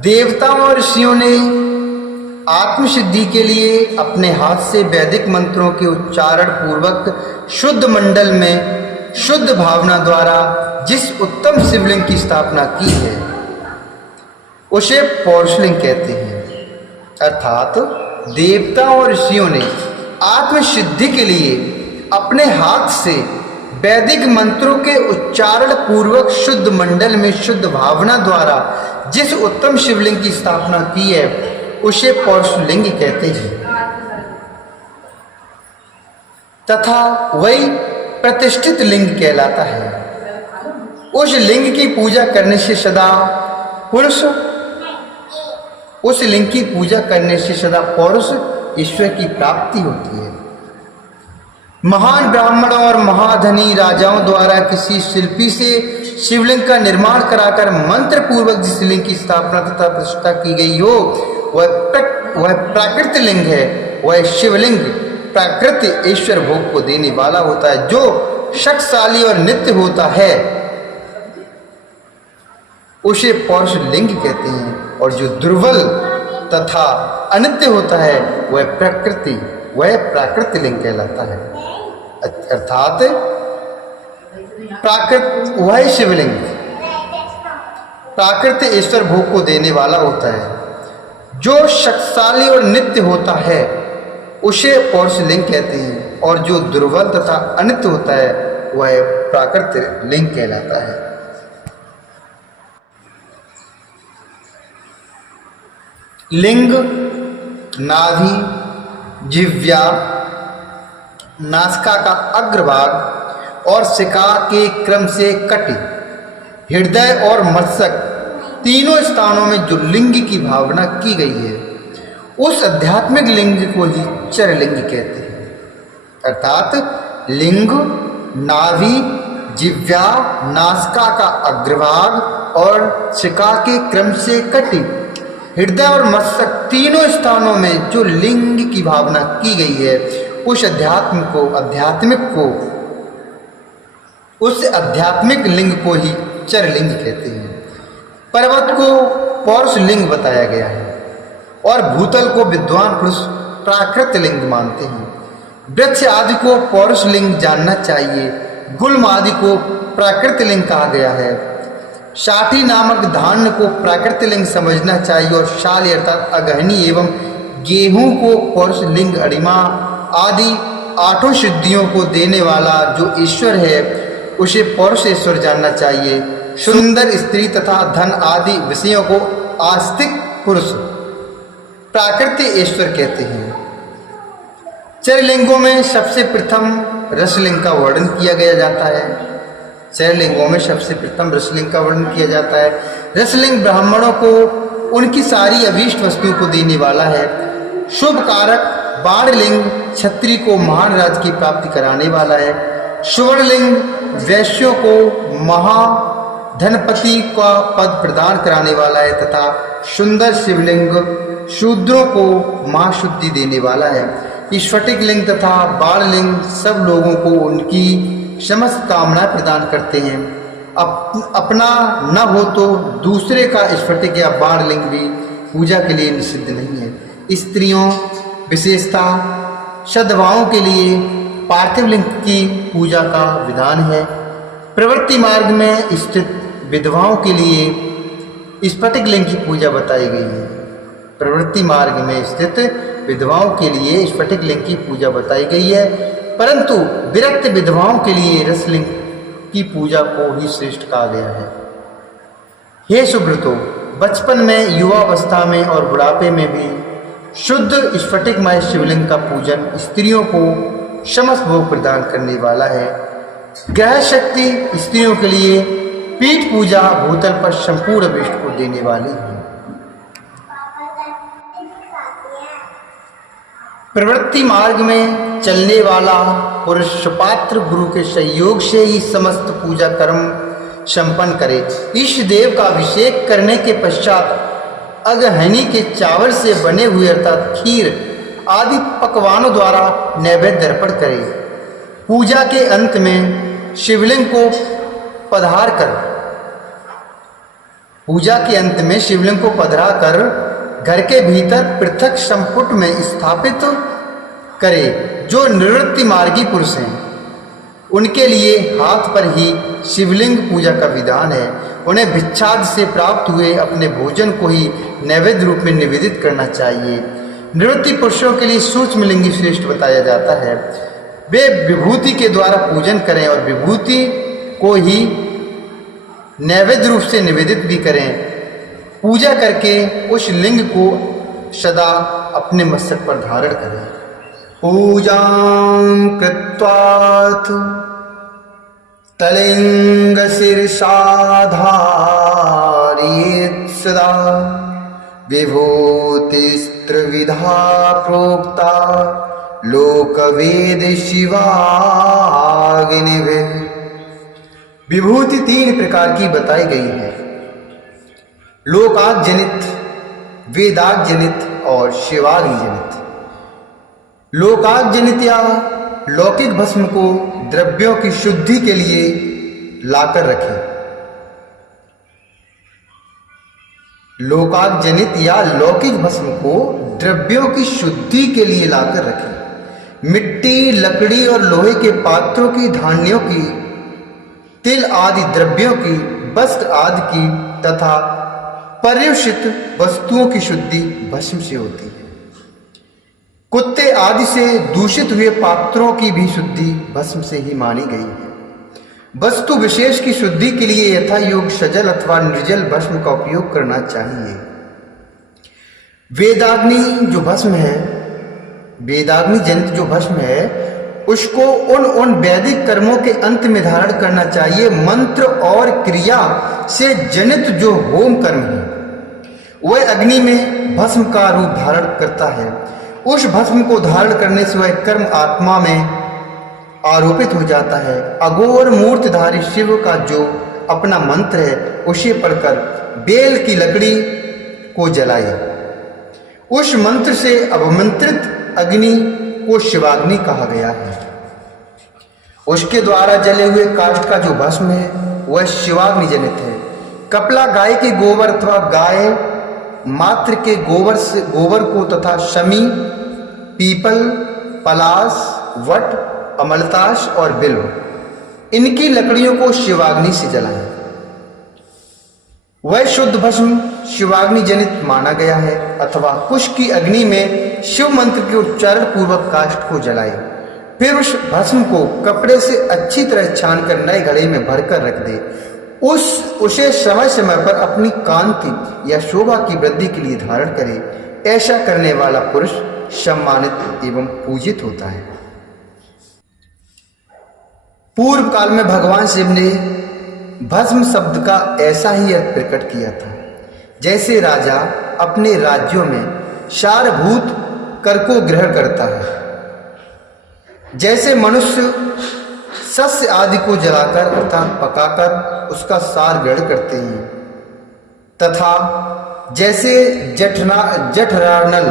देवताओं और ऋषियों ने आत्मसिद्धि के लिए अपने हाथ से वैदिक मंत्रों के उच्चारण पूर्वक शुद्ध मंडल में शुद्ध भावना द्वारा जिस उत्तम शिवलिंग की स्थापना की है उसे पौरुषलिंग कहते हैं। अर्थात देवताओं और ऋषियों ने आत्मसिद्धि के लिए अपने हाथ से वैदिक मंत्रों के उच्चारण पूर्वक शुद्ध मंडल में शुद्ध भावना द्वारा जिस उत्तम शिवलिंग की स्थापना की है उसे पौरुषलिंग कहते हैं तथा वही प्रतिष्ठित लिंग कहलाता है। उस लिंग की पूजा करने से सदा पुरुष उस लिंग की पूजा करने से सदा पौरुष ईश्वर की प्राप्ति होती है। महान ब्राह्मणों और महाधनी राजाओं द्वारा किसी शिल्पी से शिवलिंग का निर्माण कराकर मंत्र पूर्वक जिस लिंग की स्थापना तथा प्रतिष्ठा की गई हो वह प्राकृत लिंग है। वह शिवलिंग प्राकृत ईश्वर भोग को देने वाला होता है। जो शक्तिशाली और नित्य होता है उसे पौरुष लिंग कहते हैं और जो दुर्बल तथा अनित्य होता है वह प्राकृत लिंग कहलाता है। अर्थात प्राकृत वह शिवलिंग प्राकृत ईश्वर भोग को देने वाला होता है। जो शक्तिशाली और नित्य होता है उसे पौरुष लिंग कहते हैं और जो दुर्बल तथा अनित्य होता है वह प्राकृत लिंग कहलाता है। लिंग नाभि जिह्वा नासिका का अग्रभाग और शिखा के क्रम से कटि हृदय और मस्तक तीनों स्थानों में जो लिंग की भावना की गई है उस आध्यात्मिक लिंग को ही चरलिंग कहते हैं। अर्थात लिंग नाभि जिह्वा नासिका का अग्रभाग और शिखा के क्रम से कटि हृदय और मस्तक तीनों स्थानों में जो लिंग की भावना की गई है उस आध्यात्मिक लिंग को ही चरलिंग कहते हैं। पर्वत को पौरुष लिंग बताया गया है और भूतल को विद्वान पुरुष प्राकृत लिंग मानते हैं। वृक्ष आदि को पौरुष लिंग जानना चाहिए। गुल्म आदि को प्राकृत लिंग कहा गया है। साठी नामक धान्य को प्राकृत लिंग समझना चाहिए और शाल अर्थात अगहनी एवं गेहूं को पौरुष लिंग अरिमा आदि आठों सिद्धियों को देने वाला जो ईश्वर है उसे पौरुष ईश्वर जानना चाहिए। सुंदर स्त्री तथा धन आदि विषयों को आस्तिक पुरुष प्राकृत ईश्वर कहते हैं। चरलिंगों में सबसे प्रथम रसलिंग का वर्णन किया गया जाता है। चरलिंगों में सबसे प्रथम रसलिंग का वर्णन किया जाता है। रसलिंग ब्राह्मणों को उनकी सारी अभीष्ट वस्तुओं को देने वाला है। शुभ कारक बाणलिंग क्षत्रिय को महान राज की प्राप्ति कराने वाला है। सुवर्णलिंग वैश्यों को महाधनपति का पद प्रदान कराने वाला है तथा सुंदर शिवलिंग शूद्रों को महाशुद्धि देने वाला है। स्फटिक लिंग तथा बाणलिंग सब लोगों को उनकी समस्त कामनाएं प्रदान करते हैं। अपना न हो तो दूसरे का स्फटिक या बाणलिंग भी पूजा के लिए निषिद्ध नहीं है। स्त्रियों विशेषता सद्भावों के लिए पार्थिव लिंग की पूजा का विधान है। प्रवृत्ति मार्ग में स्थित विधवाओं के लिए स्फटिक लिंग की पूजा बताई गई है। प्रवृत्ति मार्ग में स्थित विधवाओं के लिए स्फटिक लिंग की पूजा बताई गई है, परंतु विरक्त विधवाओं के लिए रसलिंग की पूजा को ही श्रेष्ठ कहा गया है। हे सुब्रतो, बचपन में, युवावस्था में और बुढ़ापे में भी शुद्ध स्फटिकमय शिवलिंग का पूजन स्त्रियों को समस्त भोग प्रदान करने वाला है। ग्रह शक्ति स्त्रियों के लिए पीठ पूजा भूतल पर संपूर्ण अभीष्ट को देने वाली है। प्रवृत्ति मार्ग में चलने वाला पुरुष सुपात्र गुरु के सहयोग से ही समस्त पूजा कर्म संपन्न करे। इष्ट देव का अभिषेक करने के पश्चात अगहनी के चावल से बने हुए अर्थात खीर आदि पकवानों द्वारा नैवेद्य अर्पण करे। पूजा के अंत में शिवलिंग को पधार कर पूजा के अंत में शिवलिंग को पधरा कर घर के भीतर पृथक संपुट में स्थापित करे। जो निवृत्ति मार्गी पुरुष हैं उनके लिए हाथ पर ही शिवलिंग पूजा का विधान है। उन्हें भिक्षाद से प्राप्त हुए अपने भोजन को ही नैवेद्य रूप में निवेदित करना चाहिए। निवृत्ति पुरुषों के लिए सूक्ष्म लिंगी श्रेष्ठ बताया जाता है। वे विभूति के द्वारा पूजन करें और विभूति को ही नैवेद्य रूप से निवेदित भी करें। पूजा करके उस लिंग को सदा अपने मस्तक पर धारण करें। पूजां कृत्वाथ तलिंग शीर्षा धारयेत् सदा विभूतिस्त्रिविधा प्रोक्ता लोकवेद शिवाग्निभिः। विभूति 3 प्रकार की बताई गई है, लोकाग जनित, वेदाग जनित और शिवाग्नि जनित। लोकाग जनित या लौकिक भस्म को द्रव्यों की शुद्धि के लिए लाकर रखें। लोकाग जनित या लौकिक भस्म को द्रव्यों की शुद्धि के लिए लाकर रखें। मिट्टी, लकड़ी और लोहे के पात्रों की, धान्यों की, तिल आदि द्रव्यों की, वस्त्र आदि की तथा पर्युषित वस्तुओं की शुद्धि भस्म से होती है। कुत्ते आदि से दूषित हुए पात्रों की भी शुद्धि भस्म से ही मानी गई है। वस्तु विशेष की शुद्धि के लिए यथा योग सजल अथवा निर्जल भस्म का उपयोग करना चाहिए। वेदाग्नि जो भस्म है, वेदाग्नि जनित जो भस्म है, उसको उन वैदिक कर्मों के अंत में धारण करना चाहिए। मंत्र और क्रिया से जनित जो होम कर्म है वह अग्नि में भस्म का रूप धारण करता है। उस भस्म को धारण करने से वह कर्म आत्मा में आरोपित हो जाता है। अघोर मूर्तिधारी शिव का जो अपना मंत्र है उसे पढ़कर बेल की लकड़ी को जलाए। उस मंत्र से अवमंत्रित अग्नि को शिवाग्नि कहा गया है। उसके द्वारा जले हुए काष्ठ का जो भस्म है वह शिवाग्नि जनित है। कपला गाय के गोबर अथवा गाय मात्र के गोबर को तथा शमी, पीपल, पलाश, वट, अमलताश और बिल्व इनकी लकड़ियों को शिवाग्नि से जलाएं। वह शुद्ध भस्म शिवाग्नि जनित माना गया है। अथवा कुश की अग्नि में शिव मंत्र के उच्चारण पूर्वक काष्ठ को जलाए। फिर उस भस्म को कपड़े से अच्छी तरह छानकर नए घड़े में भरकर रख दे। उसे समय समय पर अपनी कांति या शोभा की वृद्धि के लिए धारण करे। ऐसा करने वाला पुरुष सम्मानित एवं पूजित होता है। पूर्व काल में भगवान शिव ने भस्म शब्द का ऐसा ही अर्थ प्रकट किया था। जैसे राजा अपने राज्यों में सारभूत कर को ग्रहण करता है, जैसे मनुष्य सस्य आदि को जलाकर अर्थात पकाकर उसका सार ग्रहण करते हैं, तथा जैसे जठरानल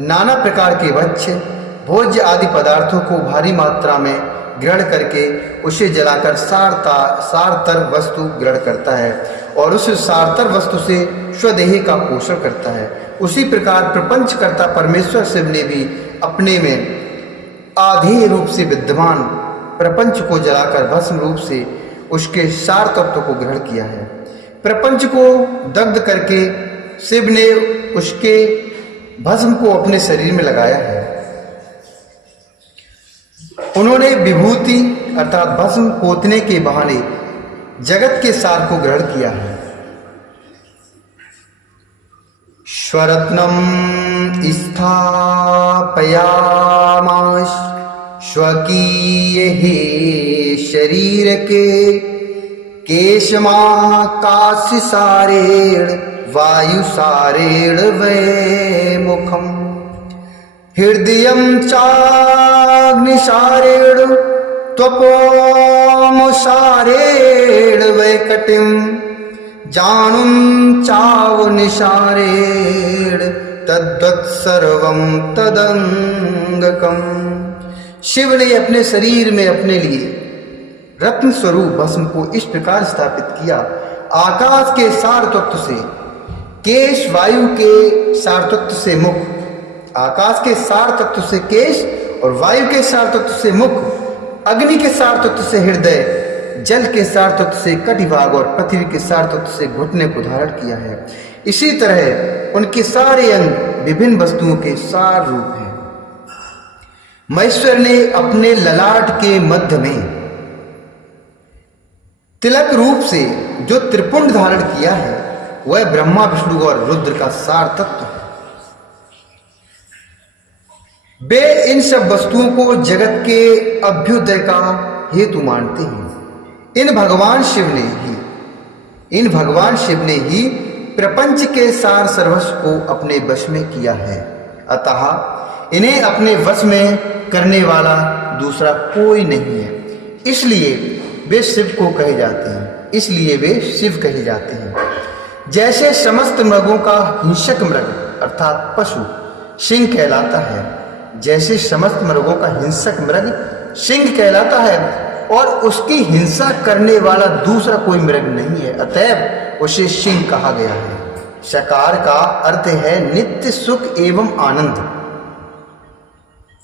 नाना प्रकार के भक्ष्य, भोज्य आदि पदार्थों को भारी मात्रा में ग्रहण करके उसे जलाकर सारतर वस्तु ग्रहण करता है और उस सारतर वस्तु से स्वदेही का पोषण करता है। उसी प्रकार प्रपंचकर्ता परमेश्वर शिव ने भी अपने में आधेय रूप से विद्यमान प्रपंच को जलाकर भस्म रूप से उसके सार तत्व को ग्रहण किया है। प्रपंच को दग्ध करके शिव ने उसके भस्म को अपने शरीर में लगाया है। उन्होंने विभूति अर्थात भस्म पोतने के बहाने जगत के सार को ग्रहण किया है। स्वरत्नम स्थापयामास स्वकीय हे शरीर के केशमाकाशसारेण वायुसारेण वै मुखम हृदयं चाग्निसारेण त्वपोमुसारेण वैकटिं जानुं चावनिसारेण तद्वत्सर्वं तदंगकम्। शिव ने अपने शरीर में अपने लिए रत्न स्वरूप भस्म को इस प्रकार स्थापित किया आकाश के सार तत्व से, केश वायु के सार तत्व से मुख, आकाश के सार तत्व से केश और वायु के सार तत्व से मुख, अग्नि के सार तत्व से हृदय, जल के सार तत्व से कटिभाग और पृथ्वी के सार तत्व से घुटने को धारण किया है। इसी तरह उनके सारे अंग विभिन्न वस्तुओं के सार रूप हैं। महेश्वर ने अपने ललाट के मध्य में तिलक रूप से जो त्रिपुंड धारण किया है वह ब्रह्मा विष्णु और रुद्र का सार तत्व है। वे इन सब वस्तुओं को जगत के अभ्युदय का हेतु मानते हैं। इन भगवान शिव ने ही प्रपंच के सार सर्वस्व को अपने वश में किया है, अतः इन्हें अपने वश में करने वाला दूसरा कोई नहीं है। इसलिए वे शिव कहे जाते हैं। जैसे समस्त मृगों का हिंसक मृग अर्थात पशु सिंह कहलाता है, जैसे समस्त मृगों का हिंसक मृग सिंह कहलाता है और उसकी हिंसा करने वाला दूसरा कोई मृग नहीं है, अतएव उसे सिंह कहा गया है। शकार का अर्थ है नित्य सुख एवं आनंद।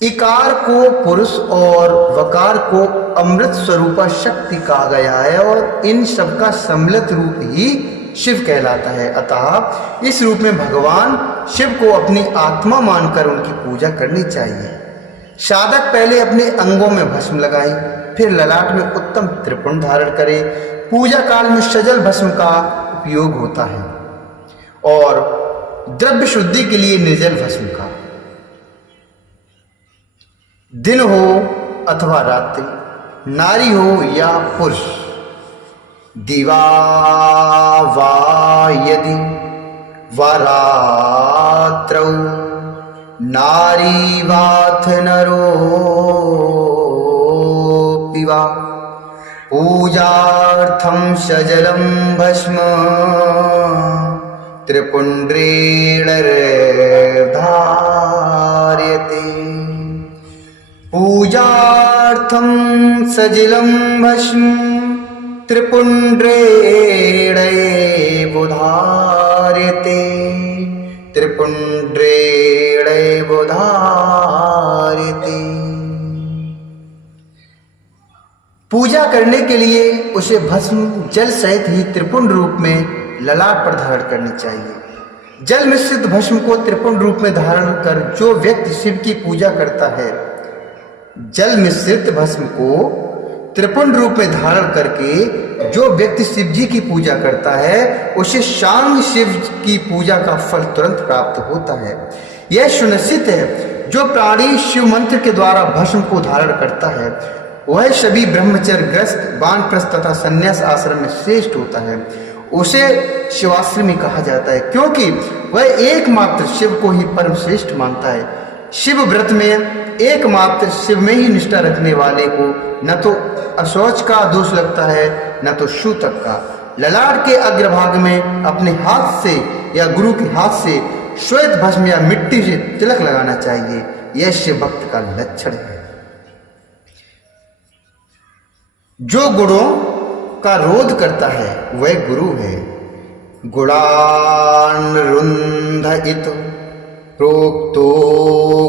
इकार को पुरुष और वकार को अमृत स्वरूपा शक्ति कहा गया है और इन सब का सम्मिलित रूप ही शिव कहलाता है। अतः इस रूप में भगवान शिव को अपनी आत्मा मानकर उनकी पूजा करनी चाहिए। साधक पहले अपने अंगों में भस्म लगाए, फिर ललाट में उत्तम त्रिपुंड धारण करे। पूजा काल में सजल भस्म का उपयोग होता है और द्रव्य शुद्धि के लिए निर्जल भस्म का। दिन हो अथवा रात्रि, नारी हो या पुरुष, दिवा वा यदि वा रात्रौ, नारी वाथ नरो पिवा, पूजार्थं सजलं भस्म त्रिपुंड्रेण धार्यते। पूजार्थं सजलं भस्म त्रिपुंड्रेण धार्यते, त्रिपुंड्रेण धार्यते। पूजा करने के लिए उसे भस्म जल सहित ही त्रिपुंड रूप में ललाट पर धारण करनी चाहिए। जल मिश्रित भस्म को त्रिपुंड रूप में धारण कर जो व्यक्ति शिव की पूजा करता है, जल मिश्रित भस्म को त्रिपुंड रूप में धारण करके जो व्यक्ति शिव जी की पूजा करता है, उसे शांग शिव की पूजा का फल तुरंत प्राप्त होता है। यह सुनिश्चित है, जो प्राणी शिव मंत्र के द्वारा भस्म को धारण करता है वह सभी ब्रह्मचर्य ग्रस्त, वानप्रस्थ तथा संन्यास आश्रम में श्रेष्ठ होता है। उसे शिवाश्रमी कहा जाता है, क्योंकि वह एकमात्र शिव को ही परम श्रेष्ठ मानता है। शिव व्रत में एकमात्र शिव में ही निष्ठा रखने वाले को न तो अशौच का दोष लगता है, न तो सूतक का। ललाट के अग्रभाग में अपने हाथ से या गुरु के हाथ से श्वेत भस्म या मिट्टी से तिलक लगाना चाहिए। यह शिव भक्त का लक्षण है। जो गुणों का रोध करता है वह गुरु है। गुणान रुंध प्रोक्तो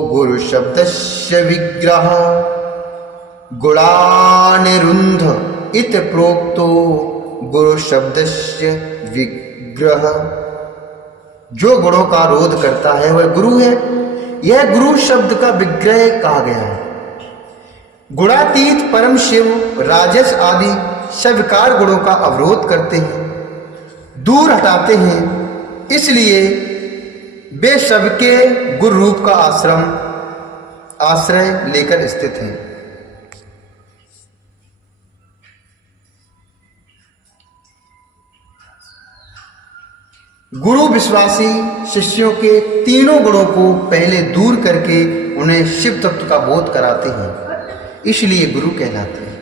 गुरु शब्दस्य विग्रह, गुणानिरुंध इत प्रोक्तो गुरु शब्दस्य विग्रह। जो गुणों का रोध करता है वह गुरु है। यह गुरु शब्द का विग्रह कहा गया है। गुणातीत परम शिव राजस आदि सविकार गुणों का अवरोध करते हैं, दूर हटाते हैं। इसलिए वे सबके गुरु रूप का आश्रय लेकर स्थित हैं। गुरु विश्वासी शिष्यों के तीनों गुणों को पहले दूर करके उन्हें शिव तत्व का बोध कराते हैं, इसलिए गुरु कहलाते हैं।